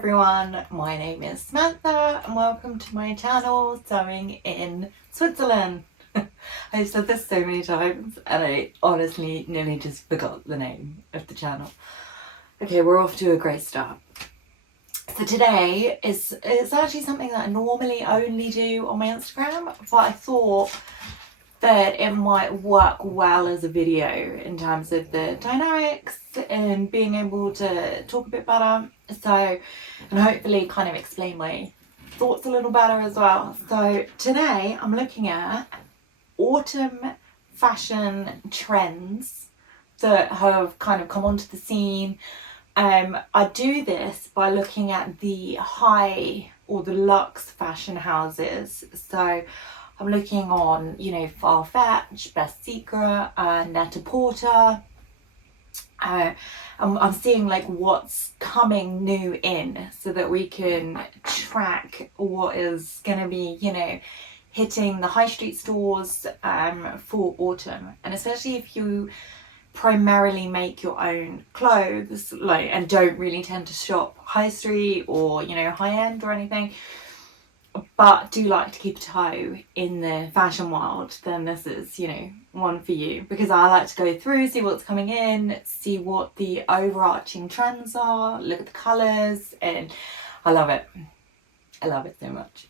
everyone, my name is Samantha and welcome to my channel, Sewing in Switzerland. I've said this so many times and I honestly nearly just forgot the name of the channel. Okay, we're off to a great start. So today it's actually something that I normally only do on my Instagram, but I thought that it might work well as a video in terms of the dynamics and being able to talk a bit better. So, and hopefully kind of explain my thoughts a little better as well. So today I'm looking at autumn fashion trends that have kind of come onto the scene. I do this by looking at the high or the luxe fashion houses. So I'm looking on, Farfetch, Best Secret, Net-a-Porter. I'm seeing like what's coming new in so that we can track what is going to be, hitting the high street stores for autumn. And especially if you primarily make your own clothes, and don't really tend to shop high street or, high end or anything, but do like to keep a toe in the fashion world, then this is, one for you, because I like to go through, see what's coming in, see what the overarching trends are, look at the colours, and I love it. I love it so much.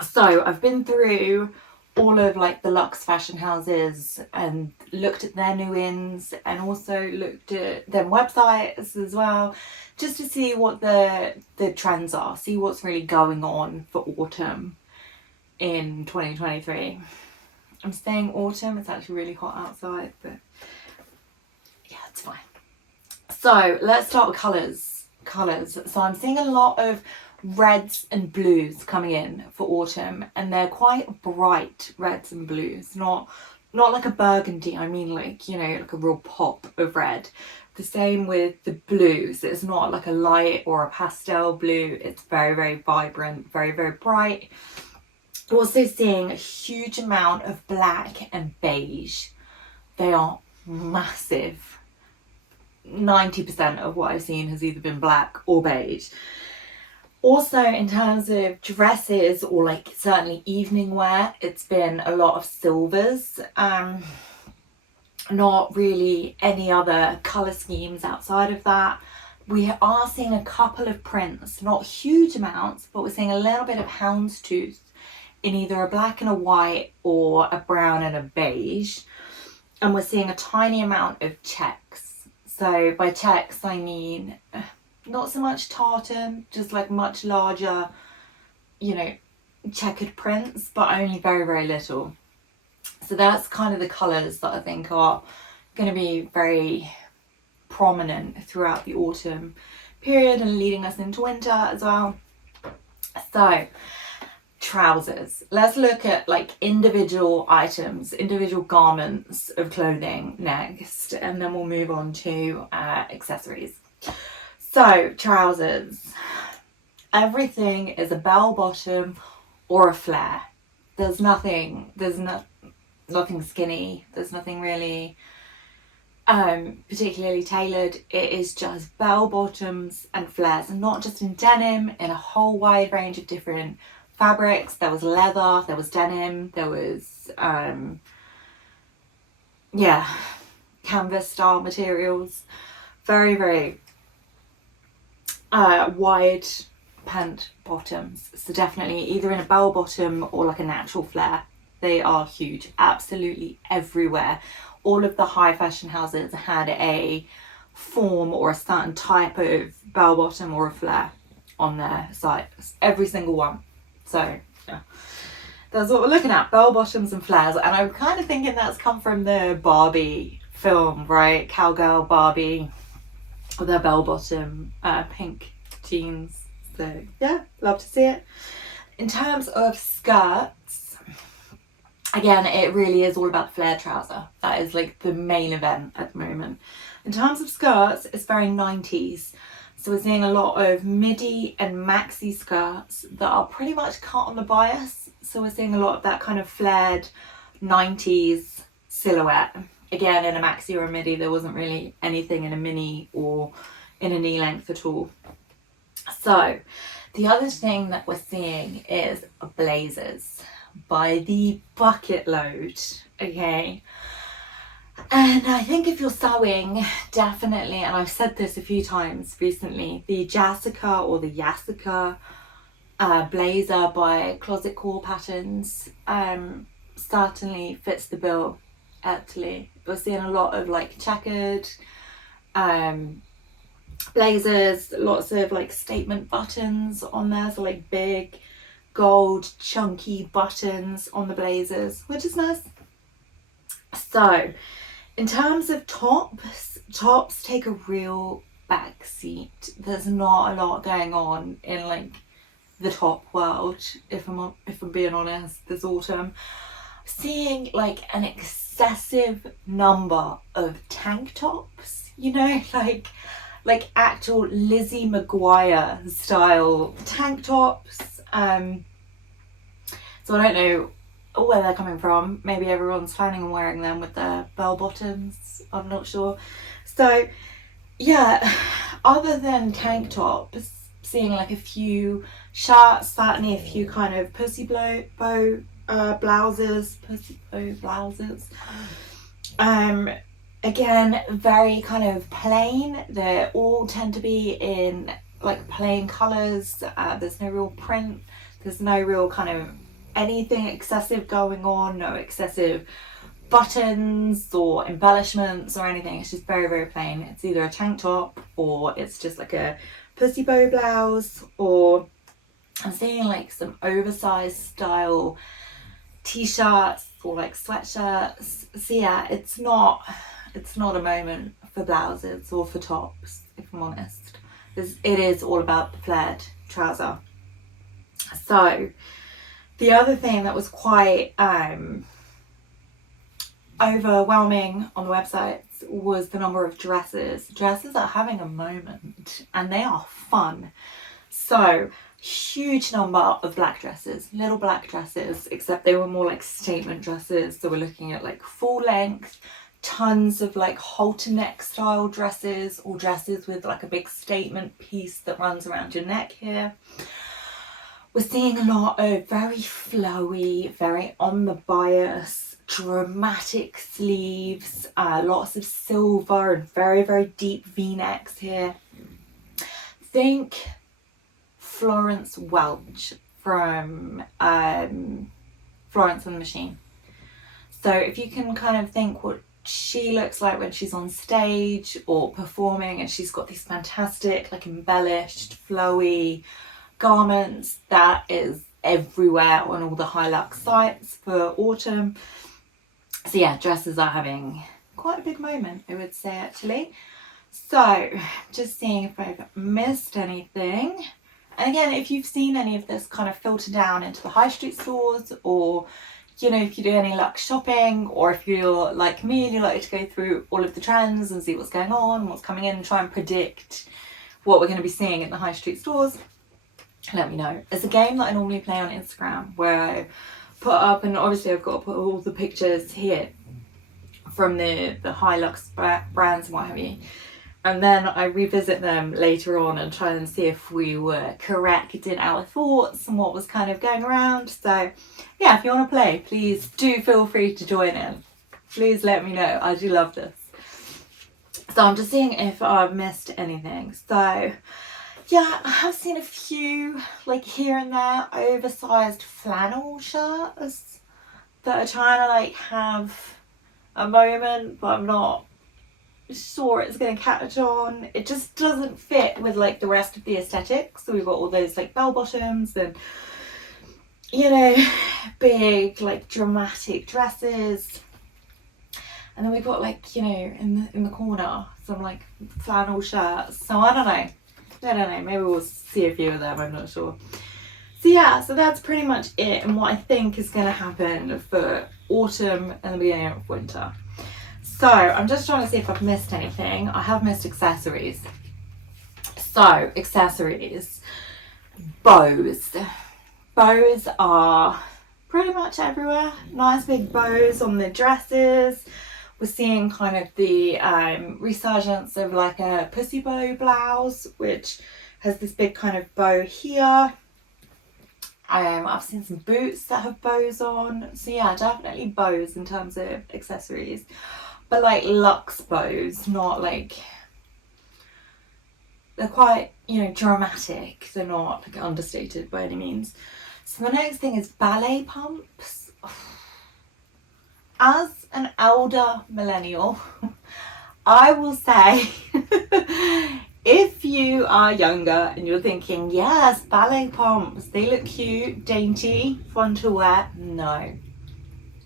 So I've been through all of like the luxe fashion houses and looked at their new ins and also looked at their websites as well, just to see what the trends are, see what's really going on for autumn in 2023. I'm saying autumn, it's actually really hot outside, but yeah, it's fine. So let's start with colours. So I'm seeing a lot of reds and blues coming in for autumn, and they're quite bright reds and blues, not like a burgundy. I mean like a real pop of red. The same with the blues. It's not like a light or a pastel blue. It's very, very vibrant, very, very bright. Also seeing a huge amount of black and beige. They are massive. 90% of what I've seen has either been black or beige. Also, in terms of dresses or like certainly evening wear, it's been a lot of silvers. Not really any other colour schemes outside of that. We are seeing a couple of prints, not huge amounts, but we're seeing a little bit of houndstooth in either a black and a white or a brown and a beige. And we're seeing a tiny amount of checks. So by checks, I mean not so much tartan, just like much larger, checkered prints, but only very, very little. So that's kind of the colours that I think are going to be very prominent throughout the autumn period and leading us into winter as well. So trousers. Let's look at like individual items, individual garments of clothing next, and then we'll move on to accessories. So trousers, everything is a bell bottom or a flare. There's nothing skinny. There's nothing really particularly tailored. It is just bell bottoms and flares, and not just in denim, in a whole wide range of different fabrics. There was leather, there was denim, there was canvas style materials. Very, very wide pant bottoms, so definitely either in a bell bottom or like a natural flare. They are huge, absolutely everywhere. All of the high fashion houses had a form or a certain type of bell bottom or a flare on their sites, every single one. So yeah, that's what we're looking at, bell bottoms and flares. And I'm kind of thinking that's come from the Barbie film, right? Cowgirl Barbie with their bell bottom pink jeans. So yeah, love to see it. In terms of skirts, again, it really is all about the flare trouser. That is like the main event at the moment. In terms of skirts, it's very 90s. So we're seeing a lot of midi and maxi skirts that are pretty much cut on the bias. So we're seeing a lot of that kind of flared 90s silhouette. Again, in a maxi or a midi, there wasn't really anything in a mini or in a knee length at all. So the other thing that we're seeing is blazers by the bucket load, okay? And I think if you're sewing, definitely, and I've said this a few times recently, the Jessica or the Yasica blazer by Closet Core Patterns certainly fits the bill, actually. We're seeing a lot of like checkered blazers, lots of like statement buttons on there, so like big gold chunky buttons on the blazers, which is nice. So in terms of tops take a real backseat. There's not a lot going on in like the top world, if I'm being honest, this autumn. Seeing like an excessive number of tank tops, you know, like actual Lizzie McGuire style tank tops. So I don't know where they're coming from. Maybe everyone's planning on wearing them with their bell bottoms. I'm not sure. So yeah, other than tank tops, seeing like a few shirts, certainly a few kind of blouses. Again, very kind of plain. They all tend to be in like plain colours. There's no real print. There's no real kind of anything excessive going on. No excessive buttons or embellishments or anything. It's just very, very plain. It's either a tank top or it's just like a pussy bow blouse, or I'm seeing like some oversized style t-shirts or like sweatshirts. So yeah, it's not a moment for blouses or for tops, if I'm honest. It is all about the flared trouser. So the other thing that was quite overwhelming on the websites was the number of dresses. Dresses are having a moment and they are fun. So huge number of black dresses, little black dresses, except they were more like statement dresses. So we're looking at like full length, tons of like halter neck style dresses, or dresses with like a big statement piece that runs around your neck here. We're seeing a lot of very flowy, very on the bias, dramatic sleeves, lots of silver and very, very deep V-necks here. Think Florence Welch from Florence and the Machine. So if you can kind of think what she looks like when she's on stage or performing, and she's got these fantastic like embellished flowy garments, that is everywhere on all the Hilux sites for autumn. So yeah, dresses are having quite a big moment, I would say, actually. So just seeing if I've missed anything. And again, if you've seen any of this kind of filter down into the high street stores, or you know, if you do any luxe shopping, or if you're like me and you like to go through all of the trends and see what's going on, what's coming in, and try and predict what we're going to be seeing in the high street stores, let me know. It's a game that I normally play on Instagram where I put up, and obviously I've got to put all the pictures here from the Hilux brands and what have you, and then I revisit them later on and try and see if we were correct in our thoughts and what was kind of going around. So yeah, if you want to play, please do feel free to join in. Please let me know. I do love this. So I'm just seeing if I've missed anything. So yeah, I have seen a few like here and there oversized flannel shirts that are trying to like have a moment, but I'm not sure it's going to catch on. It just doesn't fit with like the rest of the aesthetic. So we've got all those like bell bottoms and, you know, big like dramatic dresses, and then we've got like, you know, in the corner some like flannel shirts. So I don't know, maybe we'll see a few of them, I'm not sure. So yeah, so that's pretty much it, and what I think is going to happen for autumn and the beginning of winter. So I'm just trying to see if I've missed anything. I have missed accessories. So accessories, bows. Bows are pretty much everywhere. Nice big bows on the dresses. We're seeing kind of the resurgence of like a pussy bow blouse, which has this big kind of bow here. I've seen some boots that have bows on. So yeah, definitely bows in terms of accessories. But like luxe bows, not like... They're quite, you know, dramatic. They're not like understated by any means. So the next thing is ballet pumps. As an elder millennial, I will say, if you are younger and you're thinking, yes, ballet pumps, they look cute, dainty, fun to wear. No,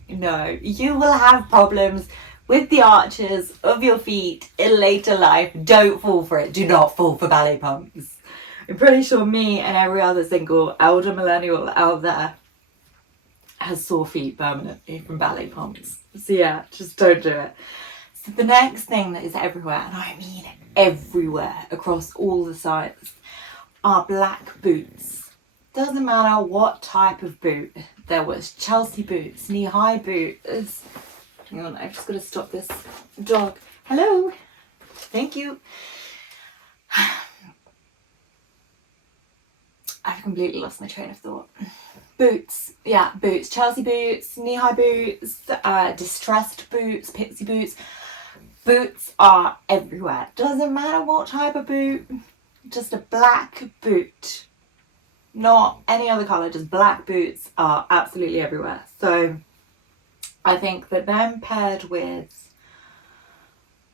you will have problems with the arches of your feet in later life. Don't fall for it. Do not fall for ballet pumps. I'm pretty sure me and every other single elder millennial out there has sore feet permanently from ballet pumps. So yeah, just don't do it. So the next thing that is everywhere, and I mean everywhere across all the sites, are black boots. Doesn't matter what type of boot. There was Chelsea boots, knee-high boots. Hang on, I've just got to stop this dog. Hello. Thank you. I've completely lost my train of thought. Boots. Yeah, boots. Chelsea boots, knee-high boots, distressed boots, pixie boots. Boots are everywhere. Doesn't matter what type of boot. Just a black boot. Not any other colour, just black boots are absolutely everywhere. So I think that them paired with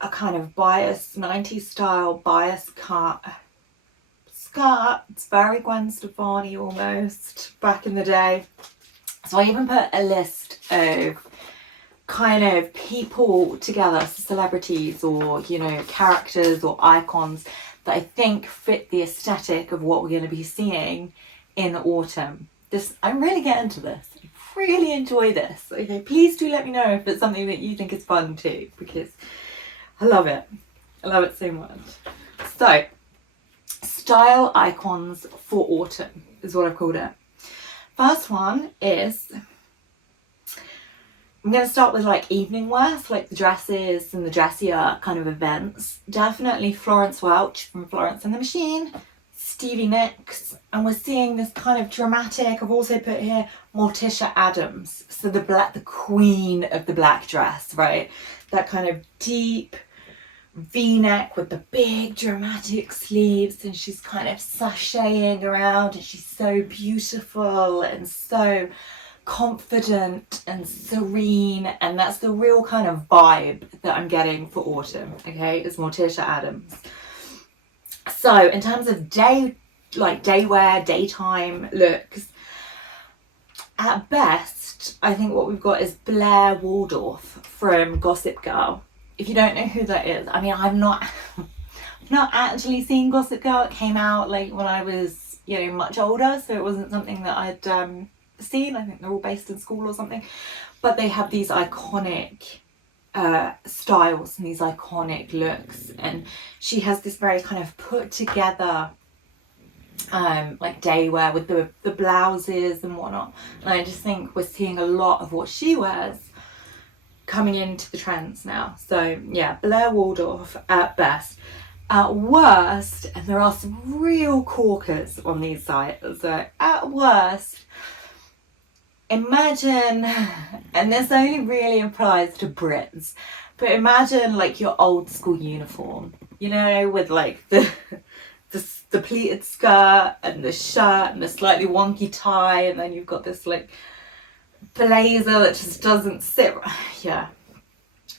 a kind of bias, 90s style bias cut skirt, it's very Gwen Stefani almost back in the day. So I even put a list of kind of people together, celebrities or, you know, characters or icons that I think fit the aesthetic of what we're going to be seeing in autumn. I'm really getting into this. I really enjoy this. Okay, please do let me know if it's something that you think is fun too, because I love it. I love it so much. So, style icons for autumn is what I've called it. First one is, I'm going to start with like evening wear, so like the dresses and the dressier kind of events. Definitely Florence Welch from Florence and the Machine, Stevie Nicks, and we're seeing this kind of dramatic, I've also put here Morticia Adams, so the queen of the black dress, right? That kind of deep V-neck with the big dramatic sleeves, and she's kind of sashaying around and she's so beautiful and so confident and serene, and that's the real kind of vibe that I'm getting for autumn. Okay, it's Morticia Adams. So in terms of day wear, daytime looks, at best I think what we've got is Blair Waldorf from Gossip Girl. If you don't know who that is, I mean, I've not actually seen Gossip Girl. It came out like when I was, you know, much older, so it wasn't something that I'd seen. I think they're all based in school or something, but they have these iconic styles and these iconic looks, and she has this very kind of put together like day wear with the blouses and whatnot, and I just think we're seeing a lot of what she wears coming into the trends now. So yeah, Blair Waldorf at best. At worst, and there are some real corkers on these sites, so at worst, imagine, and this only really applies to Brits, but imagine like your old school uniform, you know, with like the pleated skirt and the shirt and the slightly wonky tie, and then you've got this like blazer that just doesn't sit right. Yeah,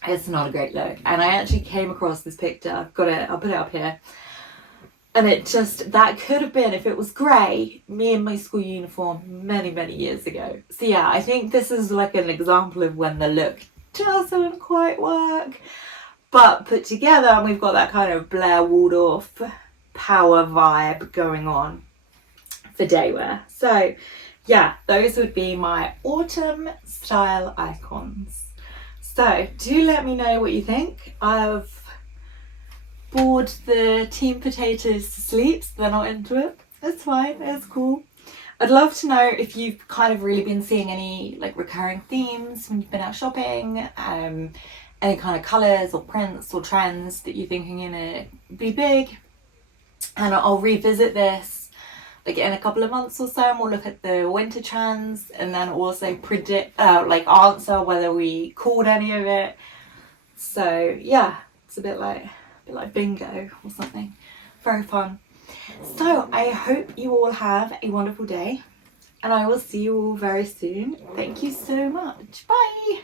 it's not a great look. And I actually came across this picture, I'll put it up here, and it just, that could have been, if it was grey, me in my school uniform many years ago. So yeah, I think this is like an example of when the look doesn't quite work, but put together, and we've got that kind of Blair Waldorf power vibe going on for day wear. So yeah, those would be my autumn style icons. So do let me know what you think. I've bored the team potatoes to sleep, so they're not into it. It's fine, it's cool. I'd love to know if you've kind of really been seeing any like recurring themes when you've been out shopping, any kind of colours or prints or trends that you think are gonna be big. and I'll revisit this like in a couple of months or so, and we'll look at the winter trends and then also predict, like answer whether we called any of it. So yeah, it's a bit like bingo or something. Very fun. So I hope you all have a wonderful day, and I will see you all very soon. Thank you so much. Bye.